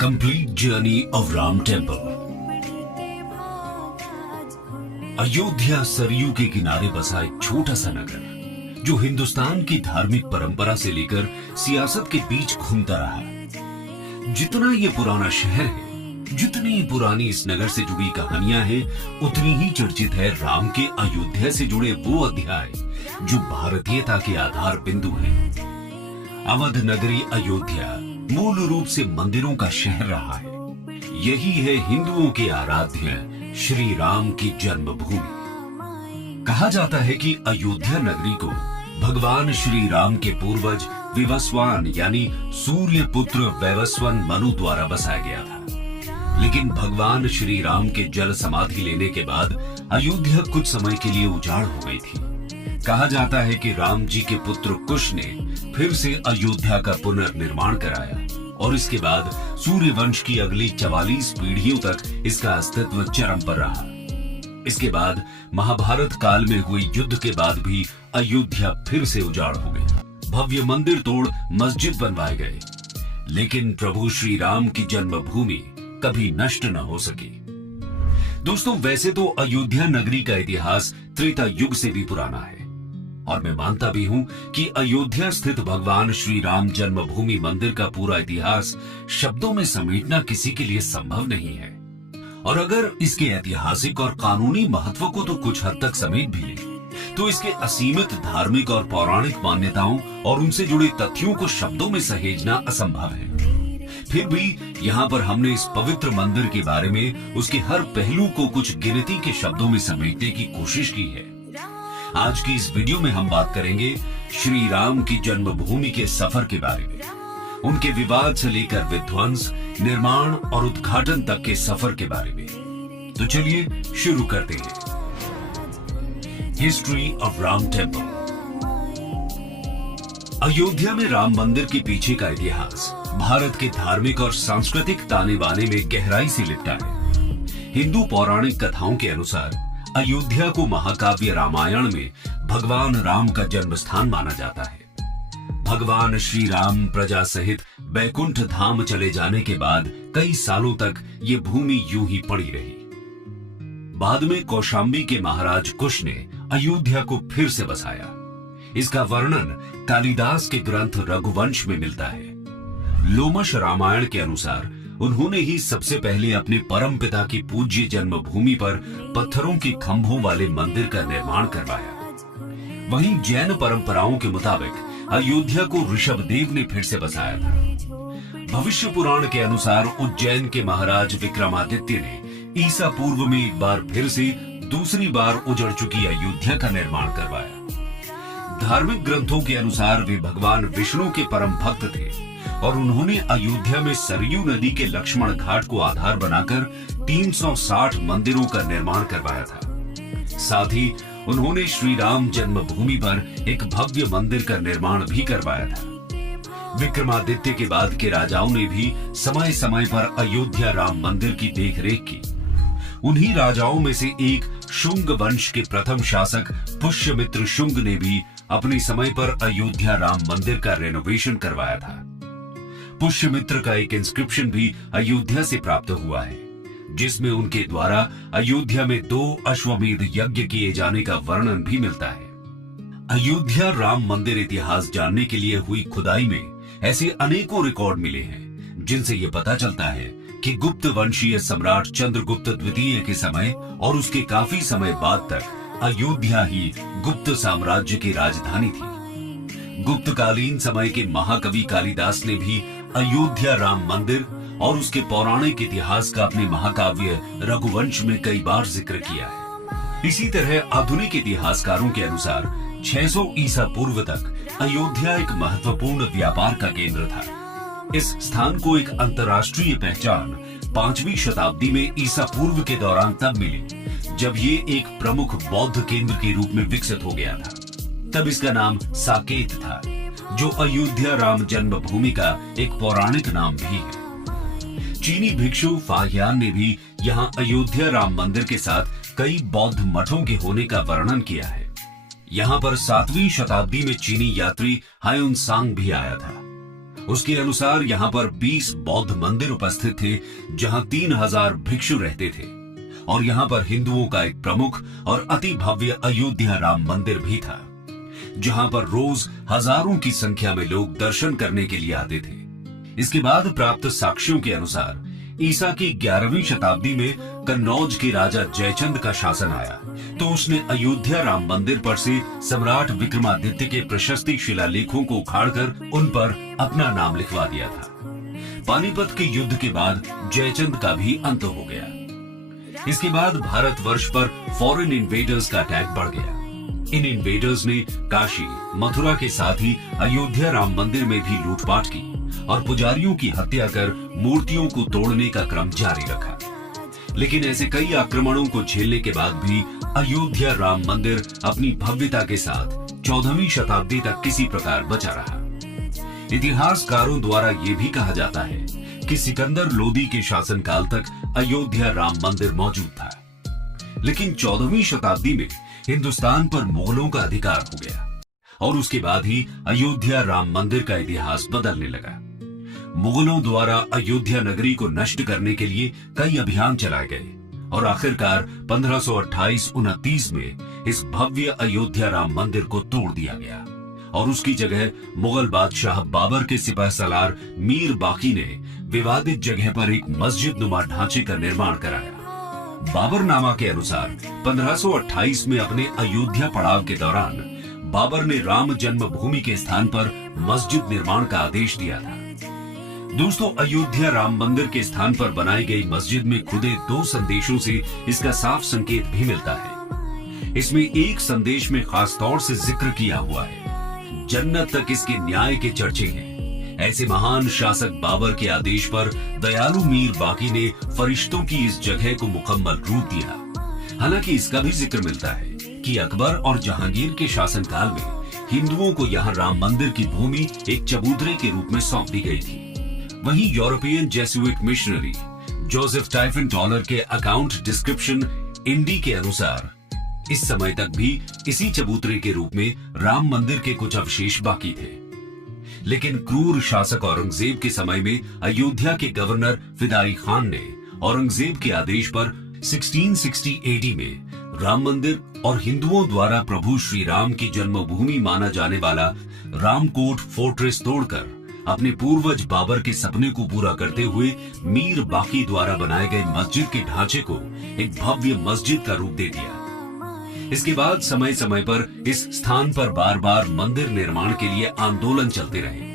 Complete journey of Ram Temple। Ayodhya Saryu के किनारे बसा एक छोटा सा नगर जो हिंदुस्तान की धार्मिक परंपरा से लेकर सियासत के बीच घूमता रहा। जितना ये पुराना शहर है, जितनी पुरानी इस नगर से जुड़ी कहानियां हैं, उतनी ही चर्चित है राम के अयोध्या से जुड़े वो अध्याय जो भारतीयता के आधार बिंदु हैं। अवध नगरी अयोध्या मूल रूप से मंदिरों का शहर रहा है। यही है हिंदुओं के आराध्य श्री राम की जन्मभूमि। कहा जाता है कि अयोध्या नगरी को भगवान श्री राम के पूर्वज विवस्वान यानी सूर्य पुत्र वैवस्वन मनु द्वारा बसाया गया था। लेकिन भगवान श्री राम के जल समाधि लेने के बाद अयोध्या कुछ समय के लिए उजाड़ हो गई थी। कहा जाता है कि राम जी के पुत्र कुश ने फिर से अयोध्या का पुनर्निर्माण कराया और इसके बाद सूर्य वंश की अगली 44 पीढ़ियों तक इसका अस्तित्व चरम पर रहा। इसके बाद महाभारत काल में हुए युद्ध के बाद भी अयोध्या फिर से उजाड़ हो गई। भव्य मंदिर तोड़ मस्जिद बनवाए गए, लेकिन प्रभु श्री राम की जन्मभूमि कभी नष्ट न हो सकी। दोस्तों, वैसे तो अयोध्या नगरी का इतिहास त्रेता युग से भी पुराना है और मैं मानता भी हूं कि अयोध्या स्थित भगवान श्री राम जन्मभूमि मंदिर का पूरा इतिहास शब्दों में समेटना किसी के लिए संभव नहीं है। और अगर इसके ऐतिहासिक और कानूनी महत्व को तो कुछ हद तक समेट भी ले, तो इसके असीमित धार्मिक और पौराणिक मान्यताओं और उनसे जुड़े तथ्यों को शब्दों में सहेजना असंभव है। फिर भी यहाँ पर हमने इस पवित्र मंदिर के बारे में उसके हर पहलू को कुछ गिनती के शब्दों में समेटने की कोशिश की है। आज की इस वीडियो में हम बात करेंगे श्री राम की जन्मभूमि के सफर के बारे में, उनके विवाद से लेकर विध्वंस, निर्माण और उद्घाटन तक के सफर के बारे में। तो चलिए शुरू करते हैं। History of Ram temple. Ayodhya में राम मंदिर के पीछे का इतिहास भारत के धार्मिक और सांस्कृतिक ताने बाने में गहराई से लिपटा है। हिंदू पौराणिक कथाओं के अनुसार अयोध्या को महाकाव्य रामायण में भगवान राम का जन्म स्थान माना जाता है। भगवान श्री राम प्रजा सहित बैकुंठ धाम चले जाने के बाद कई सालों तक ये भूमि यूं ही पड़ी रही। बाद में कौशाम्बी के महाराज कुश ने अयोध्या को फिर से बसाया। इसका वर्णन कालिदास के ग्रंथ रघुवंश में मिलता है। लोमश रामायण के अनुसार उन्होंने ही सबसे पहले अपने परम पिता की पूज्य जन्मभूमि पर पत्थरों के खंभों वाले मंदिर का निर्माण करवाया। वहीं जैन परंपराओं के मुताबिक अयोध्या को ऋषभदेव ने फिर से बसाया था। भविष्य पुराण के अनुसार उज्जैन के महाराज विक्रमादित्य ने ईसा पूर्व में एक बार फिर से दूसरी बार उजड़ चुकी अयोध्या का निर्माण करवाया। धार्मिक ग्रंथों के अनुसार वे भगवान विष्णु के परम भक्त थे और उन्होंने अयोध्या में सरयू नदी के लक्ष्मण घाट को आधार बनाकर 360 मंदिरों का निर्माण करवाया था। साथ ही उन्होंने श्री राम जन्मभूमि पर एक भव्य मंदिर का निर्माण भी करवाया था। विक्रमादित्य के बाद के राजाओं ने भी समय समय पर अयोध्या राम मंदिर की देखरेख की। उन्हीं राजाओं में से एक शुंग वंश के प्रथम शासक पुष्यमित्र शुंग ने भी अपने समय पर अयोध्या राम मंदिर का रेनोवेशन करवाया था। पुष्यमित्र का एक इंस्क्रिप्शन भी अयोध्या से प्राप्त हुआ है, जिसमें उनके द्वारा अयोध्या में 2 अश्वमेध यज्ञ किए जाने का वर्णन भी मिलता है। अयोध्या राम मंदिर इतिहास जानने के लिए हुई खुदाई में ऐसे अनेकों रिकॉर्ड मिले हैं, जिनसे ये पता चलता है कि गुप्त वंशीय सम्राट चंद्रगुप्त द्वितीय के समय और उसके काफी समय बाद तक अयोध्या ही गुप्त साम्राज्य की राजधानी थी। गुप्तकालीन समय के महाकवि कालिदास ने भी अयोध्या राम मंदिर और उसके पौराणिक इतिहास का अपने महाकाव्य रघुवंश में कई बार जिक्र किया है। इसी तरह आधुनिक इतिहासकारों के अनुसार 600 ईसा पूर्व तक अयोध्या एक महत्वपूर्ण व्यापार का केंद्र था। इस स्थान को एक अंतर्राष्ट्रीय पहचान 5वीं शताब्दी में ईसा पूर्व के दौरान तब मिली, जब ये एक प्रमुख बौद्ध केंद्र के रूप में विकसित हो गया था। तब इसका नाम साकेत था, जो अयोध्या राम जन्मभूमि का एक पौराणिक नाम भी है। चीनी भिक्षु फाहियान ने भी यहाँ अयोध्या राम मंदिर के साथ कई बौद्ध मठों के होने का वर्णन किया है। यहाँ पर 7वीं शताब्दी में चीनी यात्री हायुन सांग भी आया था उसके अनुसार यहाँ पर 20 बौद्ध मंदिर उपस्थित थे, जहाँ 3000 भिक्षु रहते थे, और यहाँ पर हिंदुओं का एक प्रमुख और अति भव्य अयोध्या राम मंदिर भी था, जहाँ पर रोज हजारों की संख्या में लोग दर्शन करने के लिए आते थे। इसके बाद प्राप्त साक्ष्यों के अनुसार ईसा की 11वीं शताब्दी में कन्नौज के राजा जयचंद का शासन आया, तो उसने अयोध्या राम मंदिर पर से सम्राट विक्रमादित्य के प्रशस्ति शिलालेखों को उखाड़कर उन पर अपना नाम लिखवा दिया था। पानीपत के युद्ध के बाद जयचंद का भी अंत हो गया। इसके बाद भारतवर्ष पर फॉरेन इन्वेडर्स का अटैक बढ़ गया। इन इन्वेडर्स ने काशी, मथुरा के साथ ही अयोध्या राम मंदिर में भी लूटपाट की और पुजारियों की हत्या कर मूर्तियों को तोड़ने का क्रम जारी रखा। लेकिन ऐसे कई आक्रमणों को झेलने के बाद भी अयोध्या राम मंदिर अपनी भव्यता के साथ 14वीं शताब्दी तक किसी प्रकार बचा रहा। इतिहासकारों द्वारा ये भी कहा जाता है कि सिकंदर लोदी के शासनकाल तक अयोध्या राम मंदिर मौजूद था, लेकिन 14वीं शताब्दी में हिंदुस्तान पर मुगलों का अधिकार हो गया और उसके बाद ही अयोध्या राम मंदिर का इतिहास बदलने लगा। मुगलों द्वारा अयोध्या नगरी को नष्ट करने के लिए कई अभियान चलाए गए और आखिरकार 1528-29 में इस भव्य अयोध्या राम मंदिर को तोड़ दिया गया और उसकी जगह मुगल बादशाह बाबर के सिपहसालार मीर बाकी ने विवादित जगह पर एक मस्जिद नुमा ढांचे का निर्माण कराया। बाबरनामा के अनुसार 1528 में अपने अयोध्या पड़ाव के दौरान बाबर ने राम जन्मभूमि के स्थान पर मस्जिद निर्माण का आदेश दिया था। दोस्तों, अयोध्या राम मंदिर के स्थान पर बनाई गई मस्जिद में खुदे 2 संदेशों से इसका साफ संकेत भी मिलता है। इसमें एक संदेश में खास तौर से जिक्र किया हुआ है, जन्नत तक इसके न्याय के चर्चे हैं। ऐसे महान शासक बाबर के आदेश पर दयालु मीर बाकी ने फरिश्तों की इस जगह को मुकम्मल रूप दिया। हालांकि इसका भी जिक्र मिलता है कि अकबर और जहांगीर के शासनकाल में हिंदुओं को यहाँ राम मंदिर की भूमि एक चबूतरे के रूप में सौंप दी गई थी। वहीं European Jesuit missionary Joseph Tieffenthaler के अकाउंट डिस्क्रिप्शन इंडी के अनुसार इस समय तक भी इसी चबूतरे के रूप में राम मंदिर के कुछ अवशेष बाकी थे। लेकिन क्रूर शासक औरंगजेब के समय में अयोध्या के गवर्नर फिदाई खान ने औरंगजेब के आदेश पर 1660 AD में राम मंदिर और हिंदुओं द्वारा प्रभु श्री राम की जन्मभूमि माना जाने वाला रामकोट फोर्ट्रेस तोड़कर अपने पूर्वज बाबर के सपने को पूरा करते हुए मीर बाकी द्वारा बनाए गए मस्जिद के ढांचे को एक भव्य मस्जिद का रूप दे दिया। इसके बाद समय समय पर इस स्थान पर बार बार मंदिर निर्माण के लिए आंदोलन चलते रहे।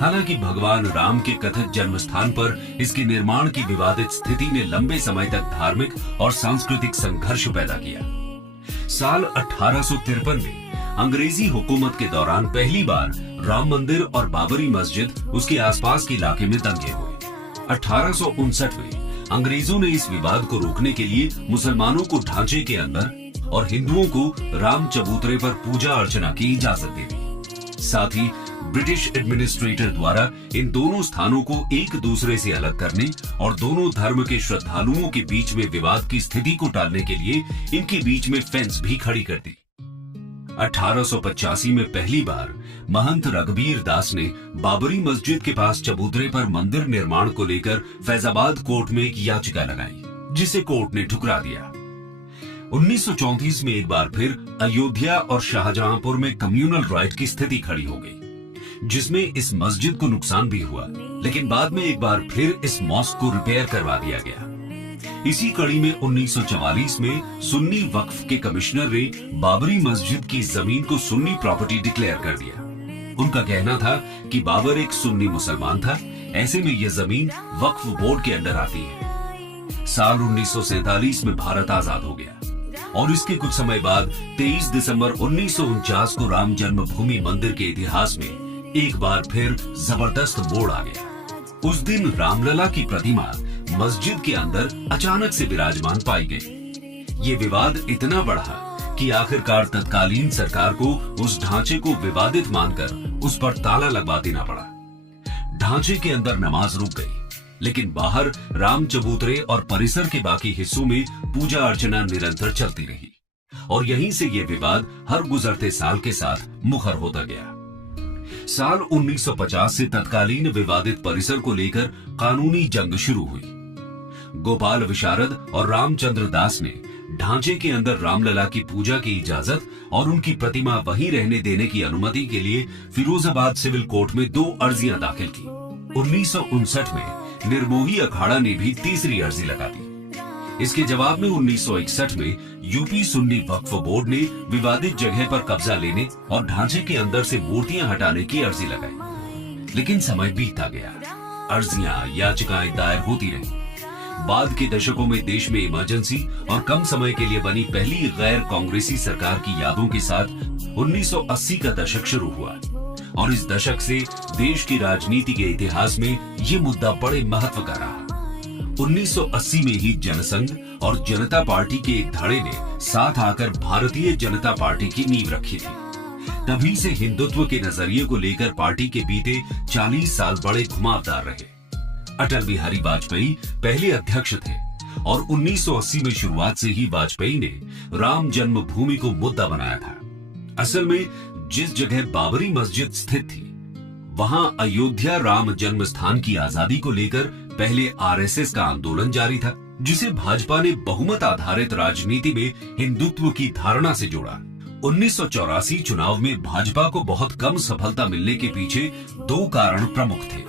हालांकि भगवान राम के कथित जन्म स्थान पर इसके निर्माण की विवादित स्थिति ने लंबे समय तक धार्मिक और सांस्कृतिक संघर्ष पैदा किया। साल 1853 में अंग्रेजी हुकूमत के दौरान पहली बार राम मंदिर और बाबरी मस्जिद उसके आसपास के इलाके में दंगे हुए। 1859 में अंग्रेजों ने इस विवाद को रोकने के लिए मुसलमानों को ढांचे के अंदर और हिंदुओं को राम चबूतरे पर पूजा अर्चना की इजाजत दे दी। साथ ही ब्रिटिश एडमिनिस्ट्रेटर द्वारा इन दोनों स्थानों को एक दूसरे से अलग करने और दोनों धर्म के श्रद्धालुओं के बीच में विवाद की स्थिति को टालने के लिए इनके बीच में फेंस भी खड़ी कर दी। 1885 में पहली बार महंत रघुबीर दास ने बाबरी मस्जिद के पास चबूतरे पर मंदिर निर्माण को लेकर फैजाबाद कोर्ट में एक याचिका लगाई, जिसे कोर्ट ने ठुकरा दिया। 1934 में एक बार फिर अयोध्या और शाहजहांपुर में कम्युनल राइट की स्थिति खड़ी हो गई, जिसमें इस मस्जिद को नुकसान भी हुआ, लेकिन बाद में एक बार फिर इस मॉस्क को रिपेयर करवा दिया गया। इसी कड़ी में 1944 में सुन्नी वक्फ के कमिश्नर ने बाबरी मस्जिद की जमीन को सुन्नी प्रॉपर्टी डिक्लेयर कर दिया। उनका कहना था कि बाबर एक सुन्नी मुसलमान था, ऐसे में यह जमीन वक्फ बोर्ड के अंडर आती है। साल 1947 में भारत आजाद हो गया और इसके कुछ समय बाद 23 दिसंबर 1949 को राम जन्मभूमि मंदिर के इतिहास में एक बार फिर जबरदस्त मोड़ आ गया। उस दिन रामलला की प्रतिमा मस्जिद के अंदर अचानक से विराजमान पाई गई। ये विवाद इतना बढ़ा कि आखिरकार तत्कालीन सरकार को उस ढांचे को विवादित मानकर उस पर ताला लगवा देना पड़ा। ढांचे के अंदर नमाज रुक गई, लेकिन बाहर राम चबूतरे और परिसर के बाकी हिस्सों में पूजा अर्चना निरंतर चलती रही और यहीं से ये विवाद हर गुजरते साल के साथ मुखर होता गया। साल 1950 से तत्कालीन विवादित परिसर को लेकर कानूनी जंग शुरू हुई। गोपाल विशारद और रामचंद्र दास ने ढांचे के अंदर रामलला की पूजा की इजाजत और उनकी प्रतिमा वहीं रहने देने की अनुमति के लिए फिरोजाबाद सिविल कोर्ट में 2 अर्जियां दाखिल की। 1959 में निर्मोही अखाड़ा ने भी तीसरी अर्जी लगा दी। इसके जवाब में 1961 में यूपी सुन्नी वक्फ बोर्ड ने विवादित जगह पर कब्जा लेने और ढांचे के अंदर से मूर्तियां हटाने की अर्जी लगाई। लेकिन समय बीतता गया, अर्जियां याचिकाएं दायर होती रही। बाद के दशकों में देश में इमरजेंसी और कम समय के लिए बनी पहली गैर कांग्रेसी सरकार की यादों के साथ 1980 का दशक शुरू हुआ और इस दशक से देश की राजनीति के इतिहास में ये मुद्दा बड़े महत्व का रहा। 1980 में ही जनसंघ और जनता पार्टी के एक धड़े ने साथ आकर भारतीय जनता पार्टी की नींव रखी थी। तभी से हिंदुत्व के नजरिए को लेकर पार्टी के बीते 40 साल बड़े घुमावदार रहे। अटल बिहारी वाजपेयी पहले अध्यक्ष थे और 1980 में शुरुआत से ही वाजपेयी ने राम जन्मभूमि को मुद्दा बनाया था। असल में जिस जगह बाबरी मस्जिद स्थित थी, वहां अयोध्या राम जन्म स्थान की आजादी को लेकर पहले आरएसएस का आंदोलन जारी था, जिसे भाजपा ने बहुमत आधारित राजनीति में हिंदुत्व की धारणा से जोड़ा। 1984 चुनाव में भाजपा को बहुत कम सफलता मिलने के पीछे 2 कारण प्रमुख थे।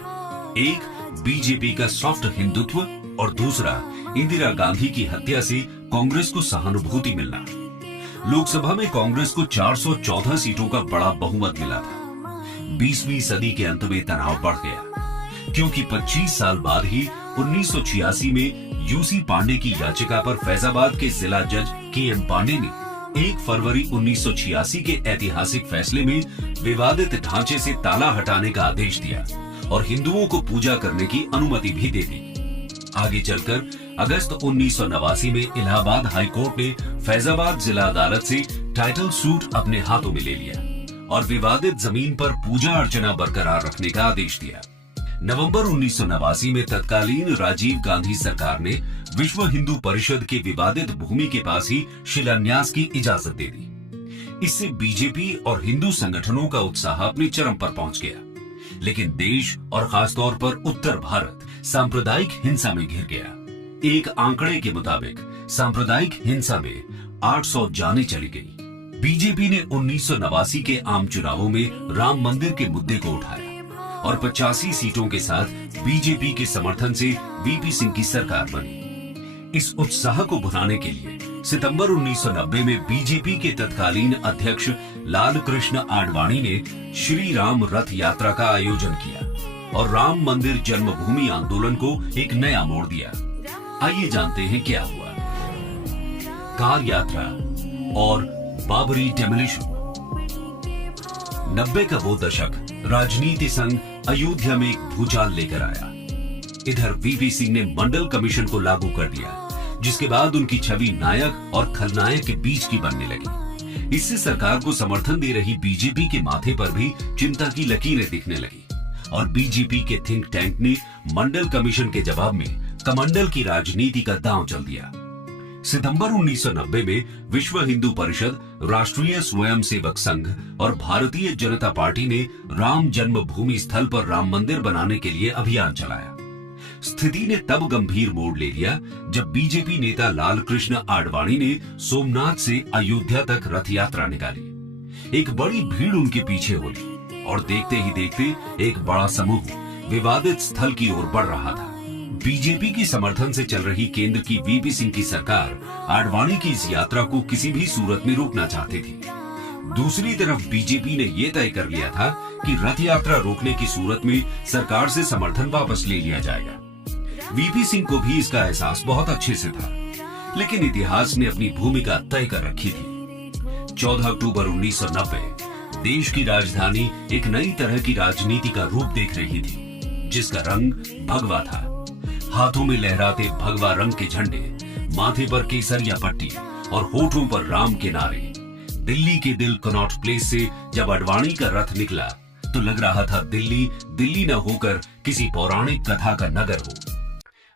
एक बीजेपी का सॉफ्ट हिंदुत्व और दूसरा इंदिरा गांधी की हत्या से कांग्रेस को सहानुभूति मिलना। लोकसभा में कांग्रेस को 414 सीटों का बड़ा बहुमत मिला था। 20वीं सदी के अंत में तनाव बढ़ गया, क्योंकि 25 साल बाद ही 1986 में यूसी पांडे की याचिका पर फैजाबाद के जिला जज के.एम. पांडे ने 1 फरवरी 1986 के ऐतिहासिक फैसले में विवादित ढांचे से ताला हटाने का आदेश दिया और हिंदुओं को पूजा करने की अनुमति भी दे दी। आगे चलकर अगस्त 1989 में इलाहाबाद हाई कोर्ट ने फैजाबाद जिला अदालत से टाइटल सूट अपने हाथों में ले लिया और विवादित जमीन पर पूजा अर्चना बरकरार रखने का आदेश दिया। नवंबर 1989 में तत्कालीन राजीव गांधी सरकार ने विश्व हिंदू परिषद के विवादित भूमि के पास ही शिलान्यास की इजाजत दे दी। इससे बीजेपी और हिंदू संगठनों का उत्साह अपने चरम पर पहुंच गया, लेकिन देश और खासतौर पर उत्तर भारत सांप्रदायिक हिंसा में घिर गया। एक आंकड़े के मुताबिक सांप्रदायिक हिंसा में 800 जानें चली गई। बीजेपी ने 1989 के आम चुनावों में राम मंदिर के मुद्दे को उठाया और 85 सीटों के साथ बीजेपी के समर्थन से वीपी सिंह की सरकार बनी। इस उत्साह को भुनाने के लिए सितंबर 1990 में बीजेपी के तत्कालीन अध्यक्ष लाल कृष्ण आडवाणी ने श्री राम रथ यात्रा का आयोजन किया और राम मंदिर जन्मभूमि आंदोलन को एक नया मोड़ दिया। आइए जानते हैं क्या हुआ। कार यात्रा और बाबरी डेमोलिशन। 90 का वो दशक राजनीति संग अयोध्या में एक भूचाल लेकर आया। इधर वीपी सिंह ने मंडल कमीशन को लागू कर दिया, जिसके बाद उनकी छवि नायक और खलनायक के बीच की बनने लगी। इससे सरकार को समर्थन दे रही बीजेपी के माथे पर भी चिंता की लकीरें दिखने लगी और बीजेपी के थिंक टैंक ने मंडल कमीशन के जवाब में कमंडल की राजनीति का दांव चल दिया। सितंबर 1990 में विश्व हिंदू परिषद, राष्ट्रीय स्वयंसेवक संघ और भारतीय जनता पार्टी ने राम जन्मभूमि स्थल पर राम मंदिर बनाने के लिए अभियान चलाया। स्थिति ने तब गंभीर मोड़ ले लिया जब बीजेपी नेता लाल कृष्ण आडवाणी ने सोमनाथ से अयोध्या तक रथ यात्रा निकाली। एक बड़ी भीड़ उनके पीछे होली और देखते ही देखते एक बड़ा समूह विवादित स्थल की ओर बढ़ रहा था। बीजेपी की समर्थन से चल रही केंद्र की वीपी सिंह की सरकार आडवाणी की इस यात्रा को किसी भी सूरत में रोकना चाहती थी। दूसरी तरफ बीजेपी ने यह तय कर लिया था कि रथ यात्रा रोकने की सूरत में सरकार से समर्थन वापस ले लिया जाएगा। वीपी सिंह को भी इसका एहसास बहुत अच्छे से था, लेकिन इतिहास ने अपनी भूमिका तय कर रखी थी। 14 अक्टूबर 1990 देश की राजधानी एक नई तरह की राजनीति का रूप देख रही थी, जिसका रंग भगवा था। हाथों में लहराते भगवा रंग के झंडे, माथे पर केसरिया पट्टी और होठों पर राम के नारे। दिल्ली के दिल कनॉट प्लेस से जब आडवाणी का रथ निकला तो लग रहा था दिल्ली दिल्ली न होकर किसी पौराणिक कथा का नगर हो।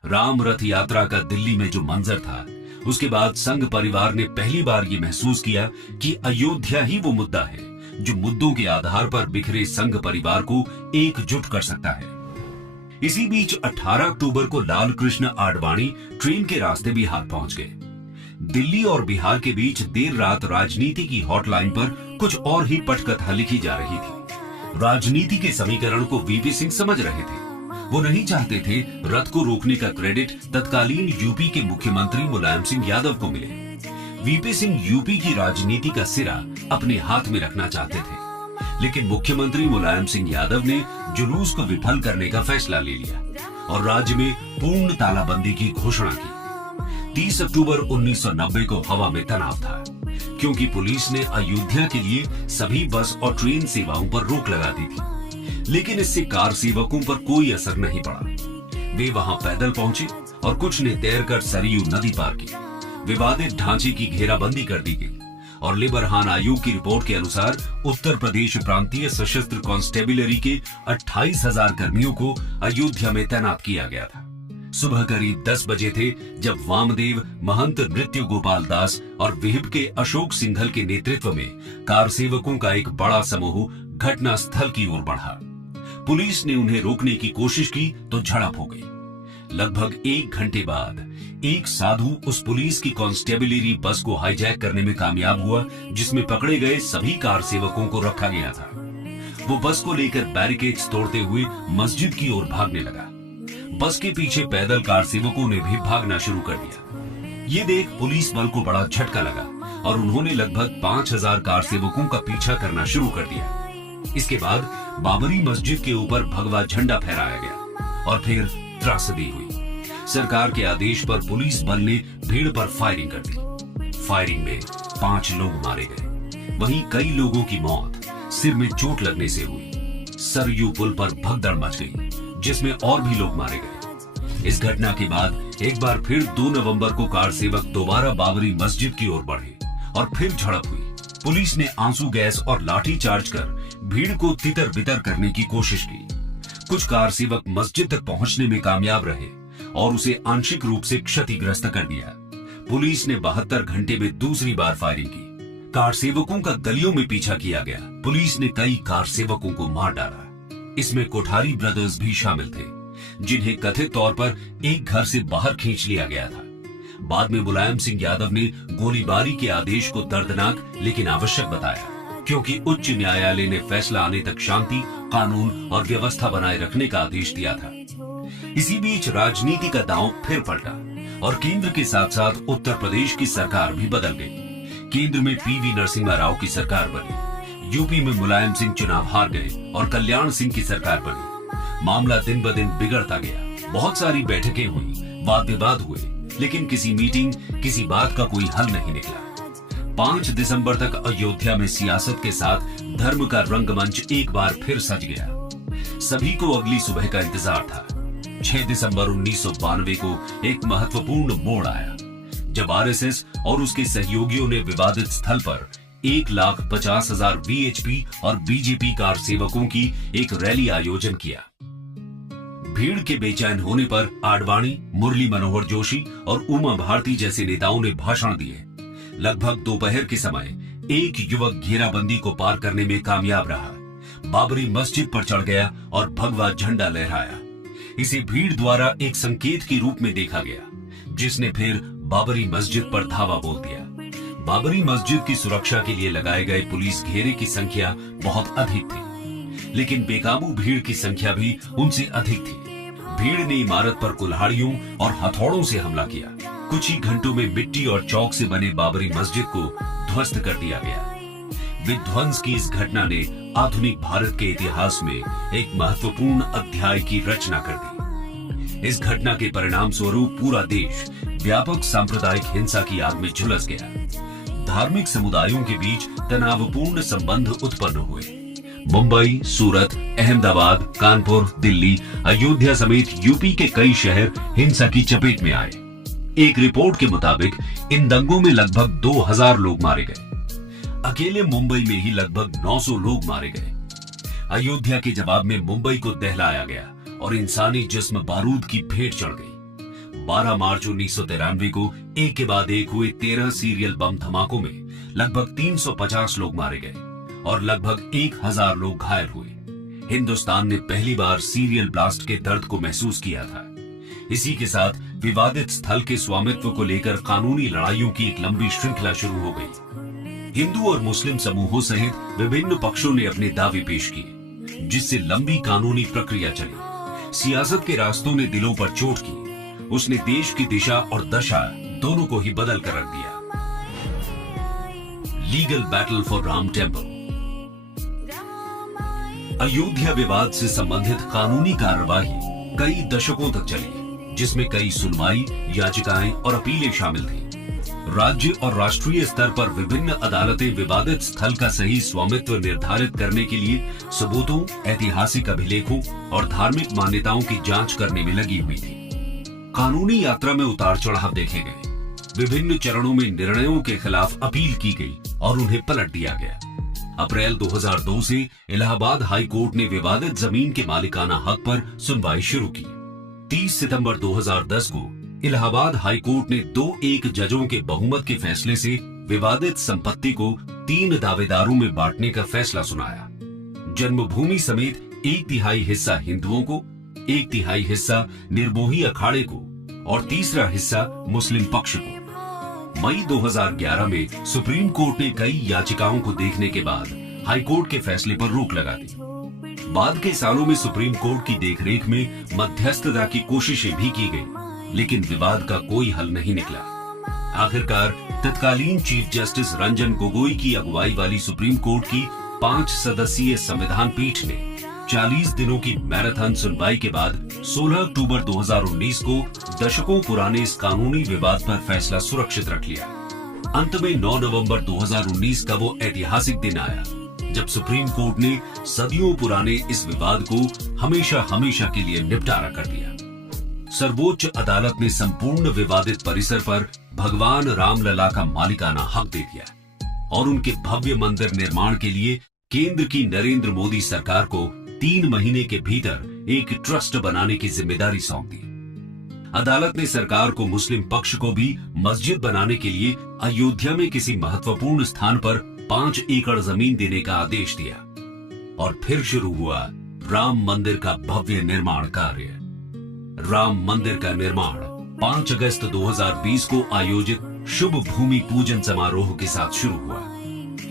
राम रथ यात्रा का दिल्ली में जो मंजर था, उसके बाद संघ परिवार ने पहली बार ये महसूस किया कि अयोध्या ही वो मुद्दा है जो मुद्दों के आधार पर बिखरे संघ परिवार को एकजुट कर सकता है। इसी बीच 18 अक्टूबर को लाल कृष्ण आडवाणी ट्रेन के रास्ते बिहार पहुंच गए। दिल्ली और बिहार के बीच देर रात राजनीति की हॉटलाइन पर कुछ और ही पटकथा लिखी जा रही थी। राजनीति के समीकरण को वीपी सिंह समझ रहे थे। वो नहीं चाहते थे रथ को रोकने का क्रेडिट तत्कालीन यूपी के मुख्यमंत्री मुलायम सिंह यादव को मिले। वीपी सिंह यूपी की राजनीति का सिरा अपने हाथ में रखना चाहते थे, लेकिन मुख्यमंत्री मुलायम सिंह यादव ने जुलूस को विफल करने का फैसला ले लिया और राज्य में पूर्ण तालाबंदी की घोषणा की। 30 अक्टूबर 1990 को हवा में तनाव था, क्योंकि पुलिस ने अयोध्या के लिए सभी बस और ट्रेन सेवाओं पर रोक लगा दी थी, लेकिन इससे कार सेवकों पर कोई असर नहीं पड़ा। वे वहां पैदल पहुंचे और कुछ ने तैरकर सरयू नदी पार की। विवादित ढांचे की घेराबंदी कर दी गई और लिबरहान आयोग की रिपोर्ट के अनुसार उत्तर प्रदेश प्रांतीय सशस्त्र कांस्टेबलरी के 28,000 कर्मियों को अयोध्या में तैनात किया गया था। सुबह करीब 10 बजे थे जब वामदेव, महंत नृत्य गोपाल दास और विहिप के अशोक सिंघल के नेतृत्व में कार सेवकों का एक बड़ा समूह घटना स्थल की ओर बढ़ा। पुलिस ने उन्हें रोकने की कोशिश की तो झड़प हो गई। लगभग 1 घंटे बाद एक साधु उस पुलिस की कांस्टेबलरी बस को हाईजैक करने में कामयाब हुआ, जिसमें पकड़े गए सभी कार सेवकों को रखा गया था। वो बस को लेकर बैरिकेड्स तोड़ते हुए मस्जिद की ओर भागने लगा। बस के पीछे पैदल कार सेवकों ने भी भागना शुरू कर दिया। ये देख पुलिस बल को बड़ा झटका लगा और उन्होंने लगभग 5,000 कार सेवकों का पीछा करना शुरू कर दिया। इसके बाद बाबरी मस्जिद के ऊपर भगवा झंडा फहराया गया और फिर त्रासदी हुई। सरकार के आदेश पर पुलिस बल ने भीड़ पर फायरिंग कर दी। फायरिंग में 5 लोग मारे गए। वहीं कई लोगों की मौत सिर में चोट लगने से हुई। सरयू पुल पर भगदड़ मच गई, जिसमें और भी लोग मारे गए। इस घटना के बाद एक बार फिर 2 नवंबर को कार सेवक दोबारा बाबरी मस्जिद की ओर बढ़े और फिर झड़प हुई। पुलिस ने आंसू गैस और लाठी चार्ज कर भीड़ को तितर बितर करने की कोशिश की। कुछ कार सेवक मस्जिद तक पहुंचने में कामयाब रहे और उसे आंशिक रूप से क्षतिग्रस्त कर दिया। पुलिस ने 72 घंटे में दूसरी बार फायरिंग की। कार सेवकों का गलियों में पीछा किया गया। पुलिस ने कई कार सेवकों को मार डाला। इसमें कोठारी ब्रदर्स भी शामिल थे, जिन्हें कथित तौर पर एक घर से बाहर खींच लिया गया था। बाद में मुलायम सिंह यादव ने गोलीबारी के आदेश को दर्दनाक लेकिन आवश्यक बताया, क्योंकि उच्च न्यायालय ने फैसला आने तक शांति, कानून और व्यवस्था बनाए रखने का आदेश दिया था। इसी बीच राजनीति का दांव फिर पलटा और केंद्र के साथ साथ उत्तर प्रदेश की सरकार भी बदल गई। केंद्र में पीवी नरसिम्हा राव की सरकार बनी। यूपी में मुलायम सिंह चुनाव हार गए और कल्याण सिंह की सरकार बनी। मामला दिन ब दिन बिगड़ता गया। बहुत सारी बैठकें हुई, वाद विवाद हुए, लेकिन किसी मीटिंग, किसी बात का कोई हल नहीं निकला। 5 दिसंबर तक अयोध्या में सियासत के साथ धर्म का रंगमंच एक बार फिर सज गया। सभी को अगली सुबह का इंतजार था। 6 दिसंबर 1992 को एक महत्वपूर्ण मोड़ आया, जब आरएसएस और उसके सहयोगियों ने विवादित स्थल पर 1,50,000 वीएचपी और बीजेपी कार सेवकों की एक रैली आयोजन किया। भीड़ के बेचैन होने पर आडवाणी, मुरली मनोहर जोशी और उमा भारती जैसे नेताओं ने भाषण दिए। लगभग दोपहर के समय एक युवक घेराबंदी को पार करने में कामयाब रहा, बाबरी मस्जिद पर चढ़ गया और भगवा झंडा लहराया। इसे भीड़ द्वारा एक संकेत के रूप में देखा गया, जिसने फिर बाबरी मस्जिद पर धावा बोल दिया। बाबरी मस्जिद की सुरक्षा के लिए लगाए गए पुलिस घेरे की संख्या बहुत अधिक थी, लेकिन बेकाबू भीड़ की संख्या भी उनसे अधिक थी। भीड़ ने इमारत पर कुल्हाड़ियों और हथौड़ों से हमला किया। कुछ ही घंटों में मिट्टी और चौक से बने बाबरी मस्जिद को ध्वस्त कर दिया गया। विध्वंस की इस घटना ने आधुनिक भारत के इतिहास में एक महत्वपूर्ण अध्याय की रचना कर दी। इस घटना के परिणाम स्वरूप पूरा देश व्यापक सांप्रदायिक हिंसा की आग में झुलस गया। धार्मिक समुदायों के बीच तनावपूर्ण संबंध उत्पन्न हुए। मुंबई, सूरत, अहमदाबाद, कानपुर, दिल्ली, अयोध्या समेत यूपी के कई शहर हिंसा की चपेट में आए। एक रिपोर्ट के मुताबिक इन दंगों में लगभग 2,000 लोग मारे गए। अकेले मुंबई में ही लगभग 900 लोग मारे गए। अयोध्या के जवाब में मुंबई को दहलाया गया और इंसानी जिस्म बारूद की भेंट चढ़ गई। 12 मार्च 1993 को एक के बाद एक हुए 13 सीरियल बम धमाकों में लगभग 350 लोग मारे गए और लगभग 1000 लोग घायल हुए। हिंदुस्तान ने पहली बार सीरियल ब्लास्ट के दर्द को महसूस किया था। इसी के साथ विवादित स्थल के स्वामित्व को लेकर कानूनी लड़ाइयों की एक लंबी श्रृंखला शुरू हो गई। हिंदू और मुस्लिम समूहों सहित विभिन्न पक्षों ने अपने दावे पेश किए, जिससे लंबी कानूनी प्रक्रिया चली। सियासत के रास्तों ने दिलों पर चोट की। उसने देश की दिशा और दशा दोनों को ही बदल कर रख दिया। Legal battle for Ram temple. Ayodhya विवाद से संबंधित कानूनी कार्यवाही कई दशकों तक चली, जिसमें कई सुनवाई, याचिकाएं और अपीलें शामिल थीं। राज्य और राष्ट्रीय स्तर पर विभिन्न अदालतें विवादित स्थल का सही स्वामित्व निर्धारित करने के लिए सबूतों, ऐतिहासिक अभिलेखों और धार्मिक मान्यताओं की जांच करने में लगी हुई थी। कानूनी यात्रा में उतार चढ़ाव देखे गए। विभिन्न चरणों में निर्णयों के खिलाफ अपील की गई और उन्हें पलट दिया गया। अप्रैल 2002 से इलाहाबाद हाई कोर्ट ने विवादित जमीन के मालिकाना हक पर सुनवाई शुरू की। 30 सितंबर 2010 को इलाहाबाद हाई कोर्ट ने 2-1 जजों के बहुमत के फैसले से विवादित संपत्ति को 3 दावेदारों में बांटने का फैसला सुनाया। जन्मभूमि समेत 1/3 हिस्सा हिंदुओं को, 1/3 हिस्सा निर्मोही अखाड़े को और तीसरा हिस्सा मुस्लिम पक्ष को। मई 2011 में सुप्रीम कोर्ट ने कई याचिकाओं को देखने के बाद हाई कोर्ट के फैसले पर रोक लगा दी। बाद के सालों में सुप्रीम कोर्ट की देखरेख में मध्यस्थता की कोशिशें भी की गई, लेकिन विवाद का कोई हल नहीं निकला। आखिरकार तत्कालीन चीफ जस्टिस रंजन गोगोई की अगुवाई वाली सुप्रीम कोर्ट की 5 सदस्यीय संविधान पीठ ने 40 दिनों की मैराथन सुनवाई के बाद 16 अक्टूबर 2019 को दशकों पुराने इस कानूनी विवाद पर फैसला सुरक्षित रख लिया। अंत में 9 नवंबर 2019 का वो ऐतिहासिक दिन आया, जब सुप्रीम कोर्ट ने सदियों पुराने इस विवाद को हमेशा हमेशा के लिए निपटारा कर दिया। सर्वोच्च अदालत ने संपूर्ण विवादित परिसर पर भगवान रामलला का मालिकाना हक दे दिया और उनके भव्य मंदिर निर्माण के लिए केंद्र की नरेंद्र मोदी सरकार को 3 महीने के भीतर एक ट्रस्ट बनाने की जिम्मेदारी सौंप दी। अदालत ने सरकार को मुस्लिम पक्ष को भी मस्जिद बनाने के लिए अयोध्या में किसी महत्वपूर्ण स्थान पर 5 एकड़ जमीन देने का आदेश दिया और फिर शुरू हुआ राम मंदिर का भव्य निर्माण कार्य। राम मंदिर का निर्माण 5 अगस्त 2020 को आयोजित शुभ भूमि पूजन समारोह के साथ शुरू हुआ।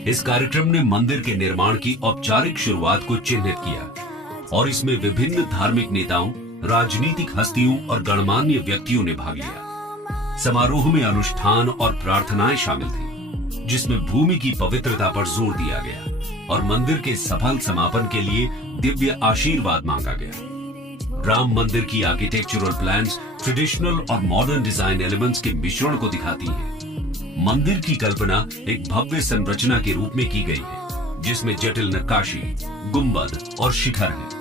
इस कार्यक्रम ने मंदिर के निर्माण की औपचारिक शुरुआत को चिन्हित किया और इसमें विभिन्न धार्मिक नेताओं, राजनीतिक हस्तियों और गणमान्य व्यक्तियों ने भाग लिया। समारोह में अनुष्ठान और प्रार्थनाएं शामिल थी, जिसमें भूमि की पवित्रता पर जोर दिया गया और मंदिर के सफल समापन के लिए दिव्य आशीर्वाद मांगा गया। राम मंदिर की आर्किटेक्चरल प्लान्स ट्रेडिशनल और मॉडर्न डिजाइन एलिमेंट्स के मिश्रण को दिखाती है। मंदिर की कल्पना एक भव्य संरचना के रूप में की गई है, जिसमें जटिल नक्काशी, गुंबद और शिखर है।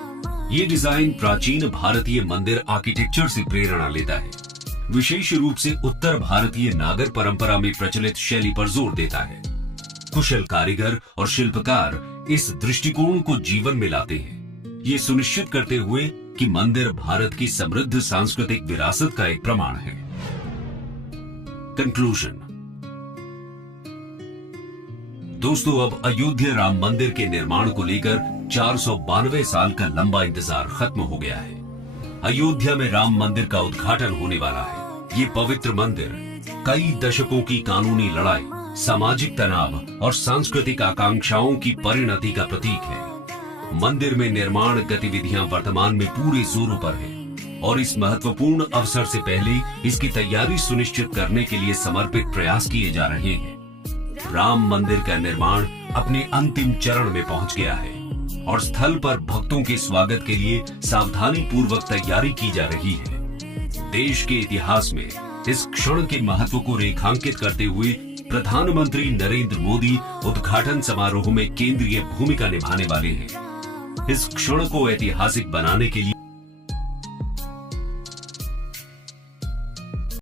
ये डिजाइन प्राचीन भारतीय मंदिर आर्किटेक्चर से प्रेरणा लेता है, विशेष रूप से उत्तर भारतीय नागर परंपरा में प्रचलित शैली पर जोर देता है। कुशल कारीगर और शिल्पकार इस दृष्टिकोण को जीवन में लाते हैं, ये सुनिश्चित करते हुए कि मंदिर भारत की समृद्ध सांस्कृतिक विरासत का एक प्रमाण है। कंक्लूजन। दोस्तों, अब अयोध्या राम मंदिर के निर्माण को लेकर 492 साल का लंबा इंतजार खत्म हो गया है। अयोध्या में राम मंदिर का उद्घाटन होने वाला है। ये पवित्र मंदिर कई दशकों की कानूनी लड़ाई, सामाजिक तनाव और सांस्कृतिक आकांक्षाओं की परिणति का प्रतीक है। मंदिर में निर्माण गतिविधियां वर्तमान में पूरे जोरों पर है और इस महत्वपूर्ण अवसर से पहले इसकी तैयारी सुनिश्चित करने के लिए समर्पित प्रयास किए जा रहे हैं। राम मंदिर का निर्माण अपने अंतिम चरण में पहुंच गया है और स्थल पर भक्तों के स्वागत के लिए सावधानी पूर्वक तैयारी की जा रही है। देश के इतिहास में इस क्षण के महत्व को रेखांकित करते हुए प्रधानमंत्री नरेंद्र मोदी उद्घाटन समारोह में केंद्रीय भूमिका निभाने वाले हैं। इस क्षण को ऐतिहासिक बनाने के लिए